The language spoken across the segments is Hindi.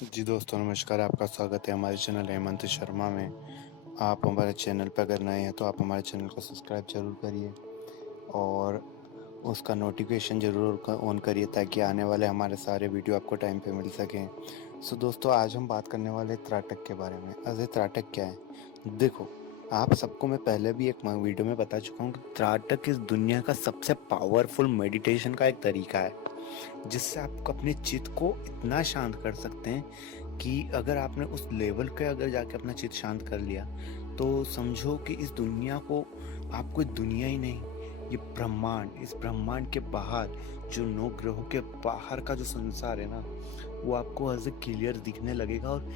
जी दोस्तों नमस्कार, आपका स्वागत है हमारे चैनल हेमंत शर्मा में। आप हमारे चैनल पर अगर नए हैं तो आप हमारे चैनल को सब्सक्राइब ज़रूर करिए और उसका नोटिफिकेशन ज़रूर ऑन करिए ताकि आने वाले हमारे सारे वीडियो आपको टाइम पे मिल सकें। सो दोस्तों आज हम बात करने वाले हैं त्राटक के बारे में। अरे त्राटक क्या है? देखो, आप सबको मैं पहले भी एक वीडियो में बता चुका हूँ कि त्राटक इस दुनिया का सबसे पावरफुल मेडिटेशन का एक तरीका है, जिससे आप अपने चित्त को इतना शांत कर सकते हैं कि अगर आपने उस लेवल पे अगर जाके अपना चित्त शांत कर लिया तो समझो कि इस दुनिया को आप कोई दुनिया ही नहीं, ये ब्रह्मांड, इस ब्रह्मांड के बाहर जो 9 ग्रहों के बाहर का जो संसार है ना, वो आपको एज ए क्लियर दिखने लगेगा और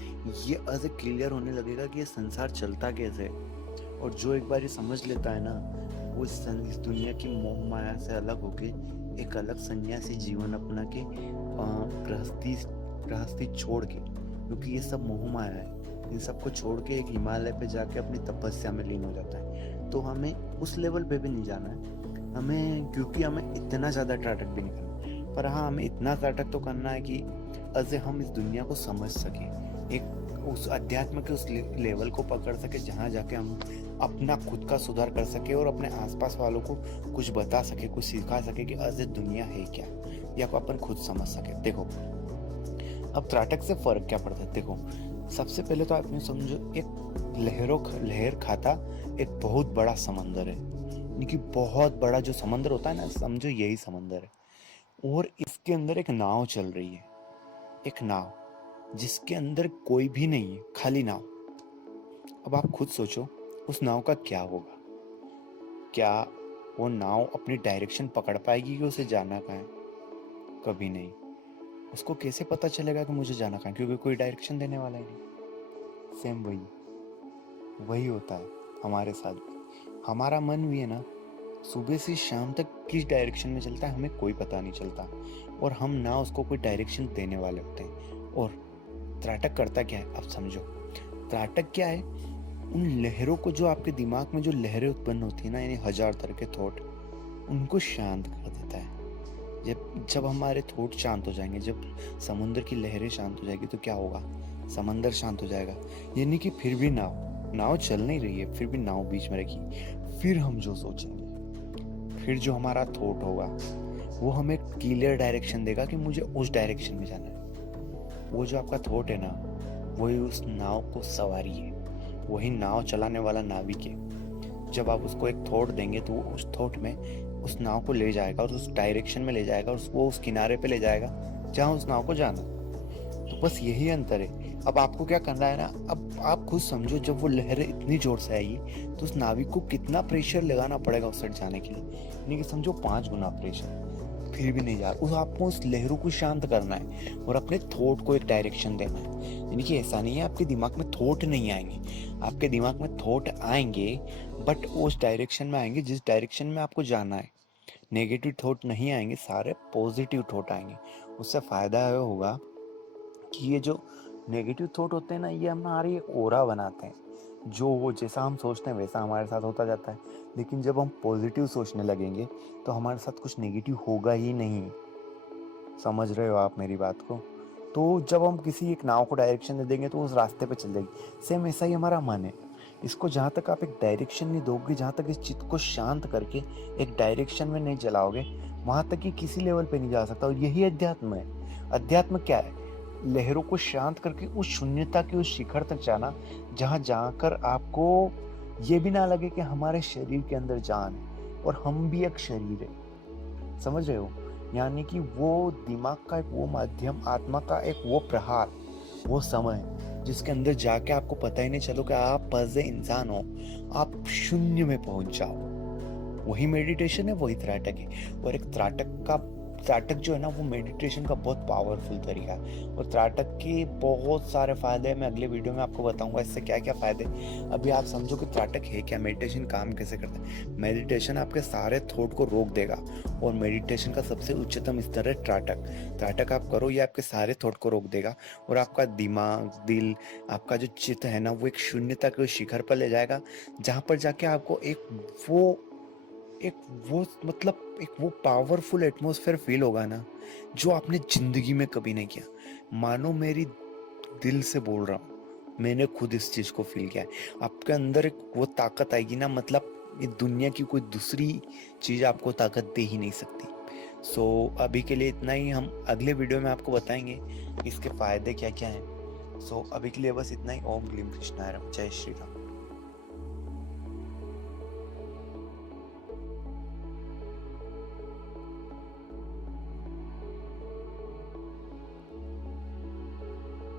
ये एज ए क्लियर होने लगेगा कि ये संसार चलता कैसे है। और जो एक बार ये समझ लेता है ना, वो इस दुनिया की मोह माया से अलग होके एक अलग सन्यासी जीवन अपना के गृहस्थी गृहस्थी छोड़ के, क्योंकि ये सब मोह माया है, इन सबको छोड़ के एक हिमालय पे जाके अपनी तपस्या में लीन हो जाता है। तो हमें उस लेवल पे भी नहीं जाना है हमें, क्योंकि हमें इतना ज़्यादा त्राटक भी नहीं करना है। पर हाँ, हमें इतना त्राटक तो करना है कि अजय हम इस दुनिया को समझ सकें, एक उस अध्यात्म के उस लेवल को पकड़ सके जहाँ जाके हम अपना खुद का सुधार कर सके और अपने आसपास वालों को कुछ बता सके, कुछ सिखा सके कि अजय दुनिया है क्या, या को अपन खुद समझ सके। देखो, अब त्राटक से फर्क क्या पड़ता है? देखो, सबसे पहले तो आप यूँ समझो, एक लहर खाता एक बहुत बड़ा समंदर है, यानी कि बहुत बड़ा जो समंदर होता है ना, समझो यही समंदर है और इसके अंदर एक नाव चल रही है, एक नाव जिसके अंदर कोई भी नहीं है, खाली नाव। अब आप खुद सोचो उस नाव का क्या होगा? क्या वो नाव अपनी डायरेक्शन पकड़ पाएगी कि उसे जाना कहाँ है? कभी नहीं। उसको कैसे पता चलेगा कि मुझे जाना कहाँ है? क्योंकि कोई डायरेक्शन देने वाला ही नहीं। सेम वही वही होता है हमारे साथ भी। हमारा मन भी है ना, सुबह से शाम तक किस डायरेक्शन में चलता है हमें कोई पता नहीं चलता, और हम ना उसको कोई डायरेक्शन देने वाले होते हैं। और त्राटक करता क्या है? अब समझो, त्राटक क्या है? उन लहरों को, जो आपके दिमाग में जो लहरें उत्पन्न होती है ना, यानी हजार तरह के थॉट, उनको शांत कर देता है। जब जब हमारे थॉट शांत हो जाएंगे, जब समुद्र की लहरें शांत हो जाएगी तो क्या होगा? समंदर शांत हो जाएगा। यानी कि फिर भी नाव नाव चल नहीं रही है, फिर भी नाव बीच में रखी। फिर हम जो सोचेंगे, फिर जो हमारा थॉट होगा, वो हमें क्लियर डायरेक्शन देगा कि मुझे उस डायरेक्शन में जाना है। वो जो आपका थॉट है ना, वही उस नाव को सवारी है, वही नाव चलाने वाला नाविक है। जब आप उसको एक थॉट देंगे तो वो उस थॉट में उस नाव को ले जाएगा और उस डायरेक्शन में ले जाएगा और वो उस किनारे पे ले जाएगा जहाँ उस नाव को जाना। तो बस यही अंतर है। अब आपको क्या करना है ना, अब आप खुद समझो, जब वो लहरें इतनी जोर से आएगी तो उस नाविक को कितना प्रेशर लगाना पड़ेगा उस साइड जाने के लिए, यानी कि समझो 5 गुना प्रेशर। फिर भी नहीं जा रहा, उस आपको उस लहरों को शांत करना है और अपने थॉट को एक डायरेक्शन देना है। यानी कि ऐसा नहीं है आपके दिमाग में थॉट नहीं आएंगे, आपके दिमाग में थॉट आएंगे, बट उस डायरेक्शन में आएंगे जिस डायरेक्शन में आपको जाना है। नेगेटिव थॉट नहीं आएंगे, सारे पॉजिटिव थॉट आएंगे। उससे फायदा यह होगा कि ये जो नेगेटिव थॉट होते हैं ना, ये हमारी एक ओरा बनाते हैं, जो वो जैसा हम सोचते हैं वैसा हमारे साथ होता जाता है। लेकिन जब हम पॉजिटिव सोचने लगेंगे तो हमारे साथ कुछ नेगेटिव होगा ही नहीं। समझ रहे हो आप मेरी बात को? तो जब हम किसी एक नाव को डायरेक्शन दे देंगे तो उस रास्ते पे चल जाएगी। सेम ऐसा ही हमारा मन है, इसको जहाँ तक आप एक डायरेक्शन नहीं दोगे, जहाँ तक इस चित्त को शांत करके एक डायरेक्शन में नहीं चलाओगे, वहाँ तक ये किसी लेवल पे नहीं जा सकता। और यही अध्यात्म है। अध्यात्म क्या है? लहरों को शांत करके उस शून्यता के उस शिखर तक जाना, जहाँ जाकर आपको ये भी ना लगे कि हमारे शरीर के अंदर जान है और हम भी एक शरीर है। समझ रहे हो? यानी कि वो दिमाग का एक वो माध्यम, आत्मा का एक वो प्रहार, वो समय जिसके अंदर जाके आपको पता ही नहीं चलो कि आप पजे इंसान हो, आप शून्य में पहुंच जाओ। वही मेडिटेशन है, वही त्राटक है। और एक त्राटक जो है ना, वो मेडिटेशन का बहुत पावरफुल तरीका है। और त्राटक के बहुत सारे फायदे हैं, मैं अगले वीडियो में आपको बताऊंगा इससे क्या क्या फायदे। अभी आप समझो कि त्राटक है क्या, मेडिटेशन काम कैसे करता है। मेडिटेशन आपके सारे थॉट को रोक देगा, और मेडिटेशन का सबसे उच्चतम स्तर है त्राटक। त्राटक आप करो, ये आपके सारे थॉट को रोक देगा और आपका दिमाग, दिल, आपका जो चित्त है ना, वो एक शून्यता के शिखर पर ले जाएगा, जहाँ पर जाके आपको एक वो मतलब एक वो पावरफुल एटमॉस्फेयर फील होगा ना, जो आपने जिंदगी में कभी नहीं किया। मानो मेरी दिल से बोल रहा हूँ, मैंने खुद इस चीज़ को फील किया है। आपके अंदर एक वो ताकत आएगी ना, मतलब ये दुनिया की कोई दूसरी चीज़ आपको ताकत दे ही नहीं सकती। सो अभी के लिए इतना ही, हम अगले वीडियो में आपको बताएंगे इसके फ़ायदे क्या क्या हैं। सो अभी के लिए बस इतना ही। ओम ग्लीम कृष्णाय नमः। जय श्री राम।